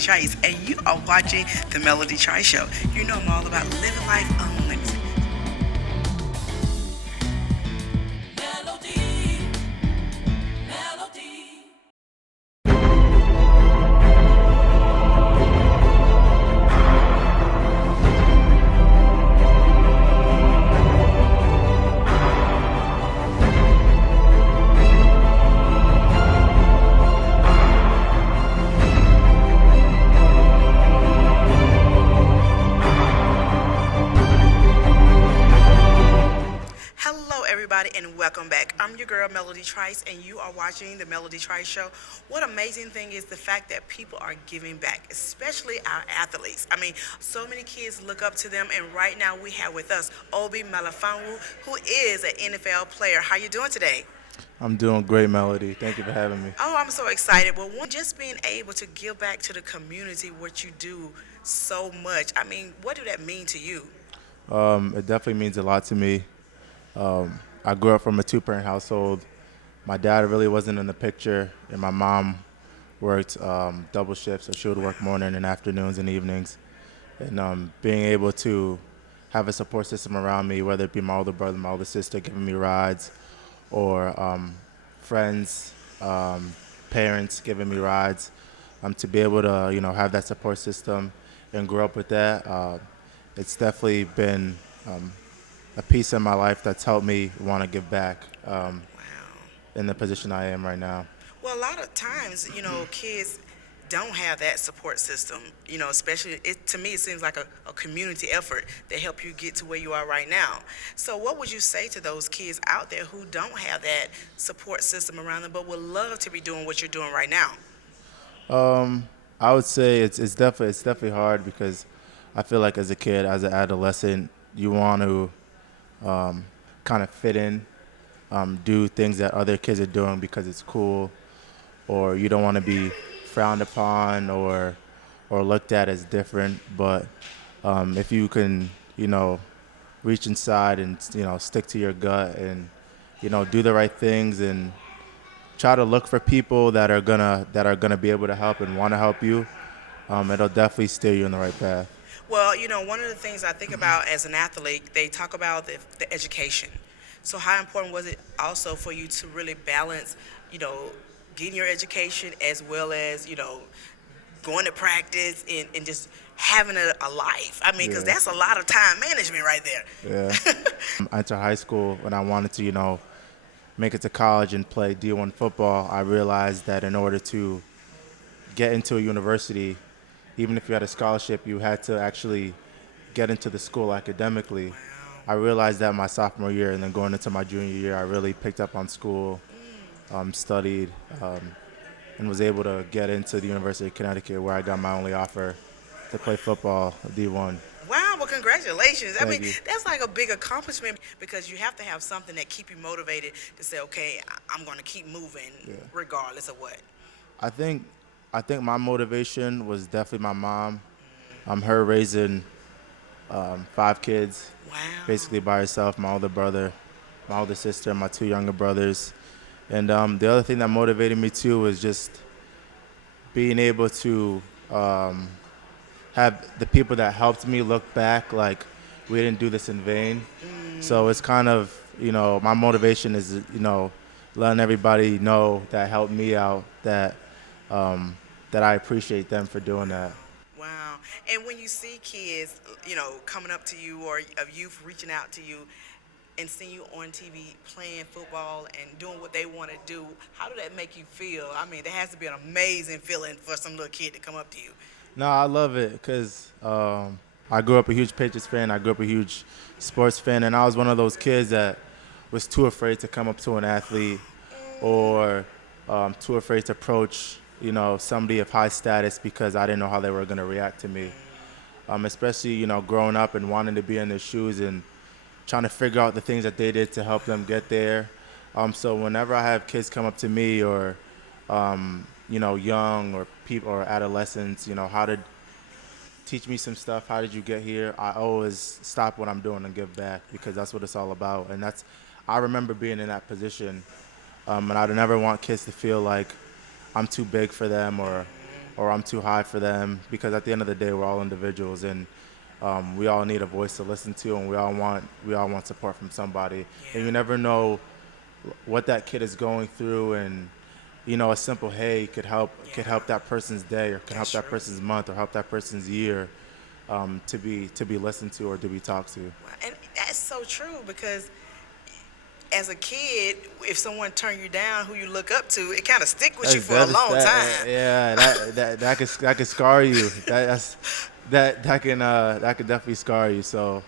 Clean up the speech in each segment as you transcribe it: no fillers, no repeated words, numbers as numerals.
Melody Trice, and you are watching The Melody Trice Show. You know I'm all about living life unlimited. Hello, everybody, and welcome back. I'm your girl, Melody Trice, and you are watching The Melody Trice Show. What amazing thing is the fact that people are giving back, especially our athletes. I mean, so many kids look up to them, and right now we have with us Obi Melifonwu, who is an NFL player. How you doing today? I'm doing great, Melody. Thank you for having me. Oh, I'm so excited. Well, one, just being able to give back to the community what you do so much. I mean, what do that mean to you? It definitely means a lot to me. I grew up from a two-parent household. My dad really wasn't in the picture, and my mom worked double shifts, so she would work morning and afternoons and evenings. And being able to have a support system around me, whether it be my older brother, my older sister giving me rides, or friends, parents giving me rides, to be able to have that support system and grow up with that. It's definitely been a piece in my life that's helped me want to give back Wow. in the position I am right now. Well, a lot of times, kids don't have that support system, especially to me, it seems like a community effort that help you get to where you are right now. So what would you say to those kids out there who don't have that support system around them but would love to be doing what you're doing right now? I would say it's definitely hard because I feel like as a kid, as an adolescent, you want to kind of fit in, do things that other kids are doing because it's cool, or you don't want to be frowned upon or looked at as different. But if you can, reach inside and stick to your gut and do the right things and try to look for people that are gonna be able to help and want to help you, it'll definitely steer you in the right path. Well, one of the things I think about as an athlete, they talk about the education. So how important was it also for you to really balance, you know, getting your education as well as, going to practice and just having a life? I mean, because Yeah, that's a lot of time management right yeah. there. I entered high school when I wanted to, make it to college and play D1 football. I realized that in order to get into a university, even if you had a scholarship, you had to actually get into the school academically. I realized that my sophomore year, and then going into my junior year, I really picked up on school, studied, and was able to get into the University of Connecticut, where I got my only offer to play football, D1. Wow, well, congratulations. I mean, Thank you. that's like a big accomplishment because you have to have something that keep you motivated to say, okay, I'm going to keep moving Yeah. regardless of what. I think I think my motivation was definitely my mom. Her raising five kids, Wow. basically by herself. My older brother, my older sister, my two younger brothers, and the other thing that motivated me too was just being able to um, have the people that helped me look back like we didn't do this in vain. So it's kind of my motivation is letting everybody know that helped me out um, that I appreciate them for doing that. Wow. And when you see kids, coming up to you or of youth reaching out to you and seeing you on TV playing football and doing what they want to do, how do that make you feel? I mean, there has to be an amazing feeling for some little kid to come up to you. No, I love it because I grew up a huge Patriots fan. I grew up a huge sports fan, and I was one of those kids that was too afraid to come up to an athlete or too afraid to approach, somebody of high status because I didn't know how they were going to react to me. Especially, growing up and wanting to be in their shoes and trying to figure out the things that they did to help them get there. So whenever I have kids come up to me or young or people or adolescents, how to teach me some stuff. How did you get here? I always stop what I'm doing and give back because that's what it's all about. And I remember being in that position, and I'd never want kids to feel like I'm too big for them or or I'm too high for them, because at the end of the day, we're all individuals, and we all need a voice to listen to, and we all want support from somebody. And you Yeah. never know what that kid is going through, and a simple hey could help Yeah. that person's day, or could help That's that true. person's month, or help that person's year, to be listened to or to be talked to. Well, and that's so true because as a kid, if someone turned you down who you look up to, it kind of stick with you That's for a long that time. yeah, that could scar you. That could definitely scar you. So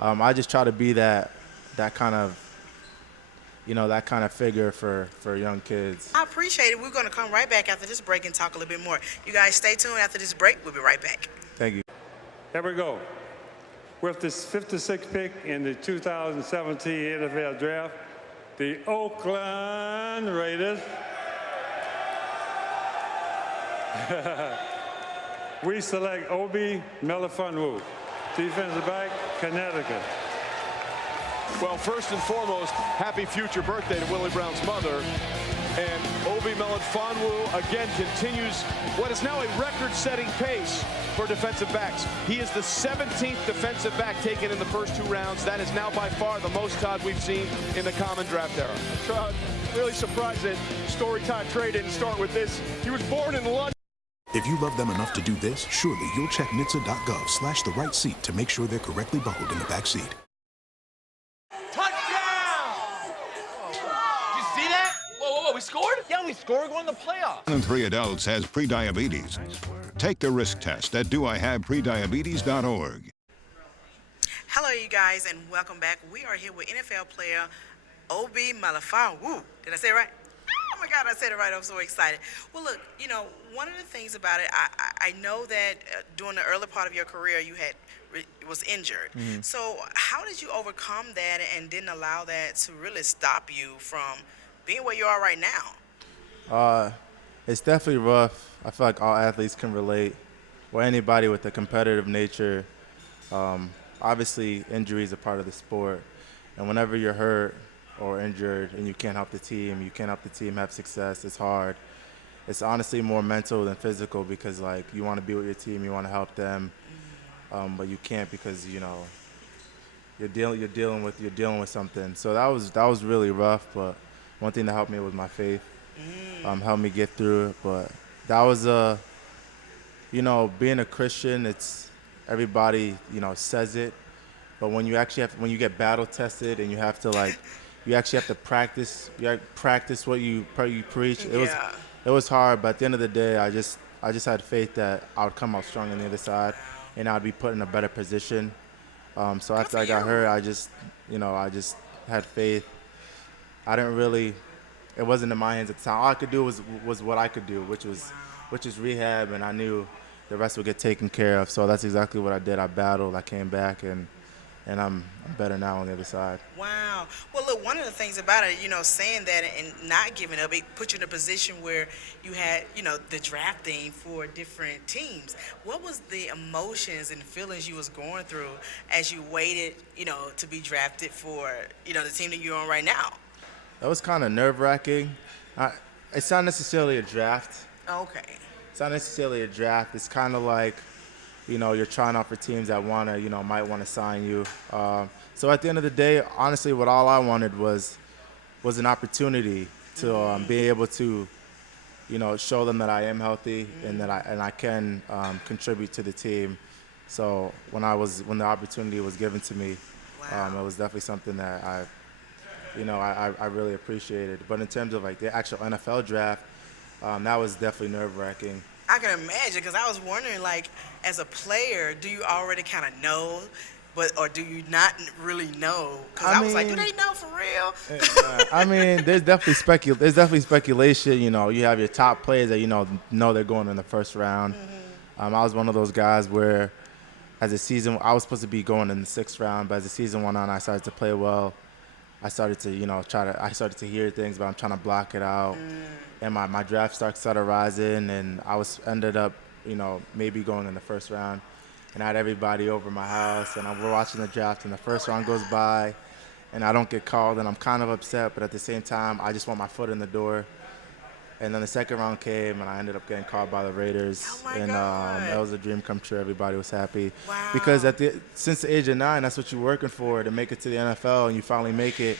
I just try to be that kind of figure for young kids. I appreciate it. We're going to come right back after this break and talk a little bit more. You guys stay tuned after this break. We'll be right back. Thank you. Here we go. With this 56th pick in the 2017 NFL Draft, the Oakland Raiders. We select Obi Melifonwu, defensive back, Connecticut. Well, first and foremost, happy future birthday to Willie Brown's mother. And Obi Melifonwu again continues what is now a record-setting pace for defensive backs. He is the 17th defensive back taken in the first 2 rounds. That is now by far the most, Todd, we've seen in the common draft era. Todd, really surprised that Storytime Trey didn't start with this. He was born in London. If you love them enough to do this, surely you'll check NHTSA.gov/the right seat to make sure they're correctly buckled in the back seat. We scored? Yeah, we scored. We're in the playoffs. 1 in 3 adults has prediabetes. Take the risk test at doihaveprediabetes.org. Hello, you guys, and welcome back. We are here with NFL player Obi Melifonwu. Did I say it right? Oh my God, I said it right. I'm so excited. Well, look, one of the things about it, I know that during the early part of your career, you was injured. Mm-hmm. So how did you overcome that and didn't allow that to really stop you from being where you are right now? It's definitely rough. I feel like all athletes can relate, or anybody with a competitive nature. Obviously, injury is a part of the sport, and whenever you're hurt or injured and you can't help the team, have success, it's hard. It's honestly more mental than physical, because you want to be with your team, you want to help them, but you can't, because you're dealing with something. So that was really rough, but one thing that helped me was my faith. Helped me get through it. But that was being a Christian, it's everybody, says it. But when you get battle tested and you actually have to practice what you preach. Yeah. It was hard, but at the end of the day, I just had faith that I would come out strong on the other side, and I'd be put in a better position. So after I got hurt, I just had faith. It wasn't in my hands at the time. All I could do was what I could do, which is rehab, and I knew the rest would get taken care of. So that's exactly what I did. I battled, I came back, and I'm better now on the other side. Wow. Well, look, one of the things about it, saying that and not giving up, it put you in a position where you had, the drafting for different teams. What was the emotions and feelings you was going through as you waited, to be drafted for, the team that you're on right now? That was kind of nerve-wracking. It's not necessarily a draft. Okay. It's not necessarily a draft. It's kind of like, you're trying out for teams that might want to sign you. So at the end of the day, honestly, what all I wanted was an opportunity to be able to, show them that I am healthy and that I can contribute to the team. So when the opportunity was given to me, Wow. it was definitely something that I really appreciated. But in terms of the actual NFL draft, that was definitely nerve-wracking. I can imagine, because I was wondering, as a player, do you already kind of know, or do you not really know? Because I was like, do they know for real? I mean, there's definitely speculation. You have your top players that know they're going in the first round. I was one of those guys where, as the season, I was supposed to be going in the 6th round, but as the season went on, I started to play well. I started to, I started to hear things, but I'm trying to block it out. And my draft stock started rising, and ended up, maybe going in the 1st round. And I had everybody over my house, and we're watching the draft, and the 1st round goes by, and I don't get called, and I'm kind of upset, but at the same time, I just want my foot in the door. And then the second round came, and I ended up getting called by the Raiders. Oh my and God. that was a dream come true. Everybody was happy. Wow. Because since the age of 9, that's what you're working for, to make it to the NFL, and you finally make it.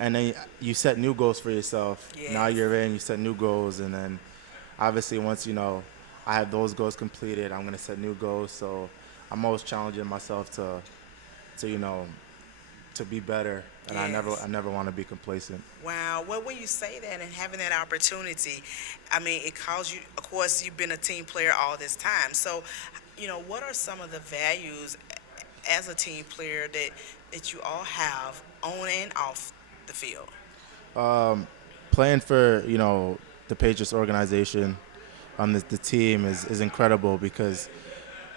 And then you set new goals for yourself. Yes. Now you're in, you set new goals. And then obviously once, I have those goals completed, I'm going to set new goals. So I'm always challenging myself to be better, and Yes. I never want to be complacent. Wow. Well, when you say that and having that opportunity, I mean, it calls you, of course, you've been a team player all this time. So, what are some of the values as a team player that you all have on and off the field? Playing for the Patriots organization, the team is incredible because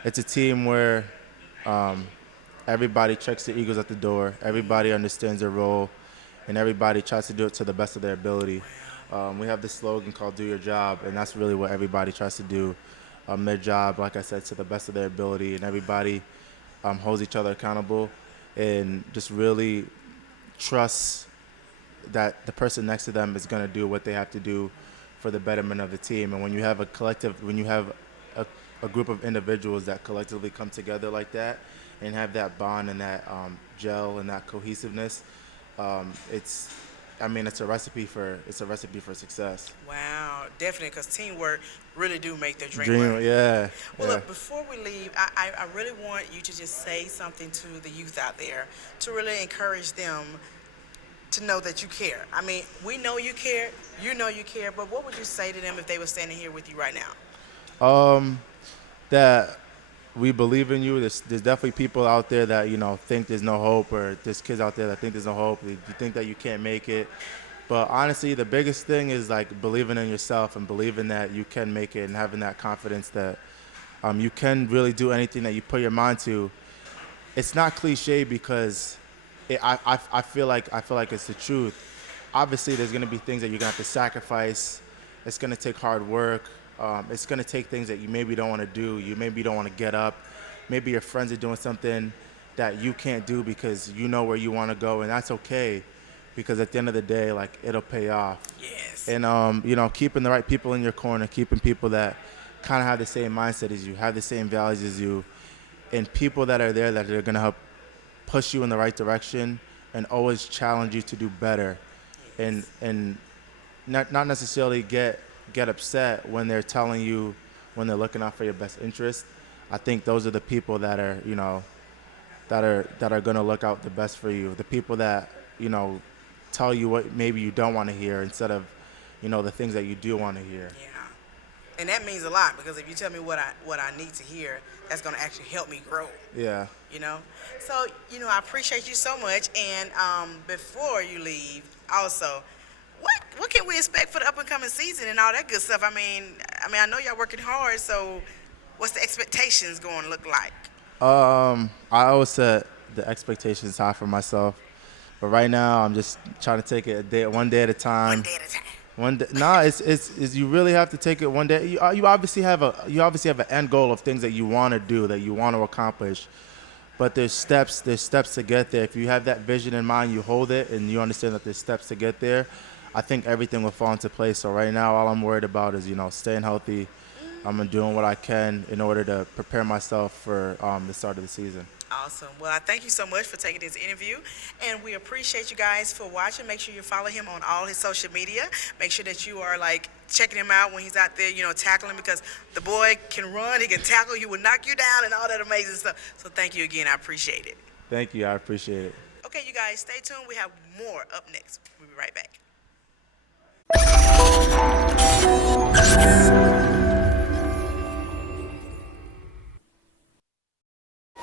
it's a team where everybody checks the egos at the door. Everybody understands their role, and everybody tries to do it to the best of their ability. We have this slogan called "Do Your Job," and that's really what everybody tries to do. Their job, like I said, to the best of their ability, and everybody holds each other accountable, and just really trusts that the person next to them is going to do what they have to do for the betterment of the team. And when you have a group of individuals that collectively come together like that and have that bond and that gel and that cohesiveness, it's a recipe for success. Wow, definitely, because teamwork really do make the dream Dream, work. yeah. Well, yeah. look, before we leave, I really want you to just say something to the youth out there to really encourage them to know that you care. I mean, we know you care, you know you care, but what would you say to them if they were standing here with you right now? That we believe in you. There's definitely people out there that think there's no hope, or there's kids out there that think there's no hope. You think that you can't make it, but honestly, the biggest thing is like believing in yourself and believing that you can make it, and having that confidence that you can really do anything that you put your mind to. It's not cliche because I feel like it's the truth. Obviously, there's going to be things that you're going to have to sacrifice. It's going to take hard work. It's going to take things that you maybe don't want to do. You maybe don't want to get up. Maybe your friends are doing something that you can't do because you know where you want to go, and that's okay, because at the end of the day, like, it'll pay off. Yes. And keeping the right people in your corner, keeping people that kind of have the same mindset as you, have the same values as you, and people that are there that are going to help push you in the right direction and always challenge you to do better, and not necessarily get upset when they're telling you, when they're looking out for your best interest. I think those are the people that are that are going to look out the best for you. The people that tell you what maybe you don't want to hear instead of the things that you do want to hear. Yeah. And that means a lot, because if you tell me what I need to hear, that's going to actually help me grow. Yeah. So, I appreciate you so much. And before you leave, also, what can we expect for the up and coming season and all that good stuff? I mean, I know y'all working hard. So, what's the expectations going to look like? I always set the expectations high for myself, but right now I'm just trying to take it one day at a time. One day at a time. One day, no, it's you really have to take it one day. You obviously have an end goal of things that you want to do, that you want to accomplish, but there's steps to get there. If you have that vision in mind, you hold it, and you understand that there's steps to get there, I think everything will fall into place. So right now, all I'm worried about is staying healthy. I'm doing what I can in order to prepare myself for the start of the season. Awesome. Well, I thank you so much for taking this interview, and we appreciate you guys for watching. Make sure you follow him on all his social media. Make sure that you are checking him out when he's out there, tackling, because the boy can run, he can tackle, he will knock you down, and all that amazing stuff. So thank you again. I appreciate it. Thank you. I appreciate it. Okay, you guys, stay tuned. We have more up next. We'll be right back.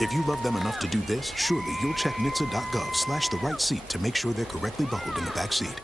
If you love them enough to do this, surely you'll check NHTSA.gov/the right seat to make sure they're correctly buckled in the back seat.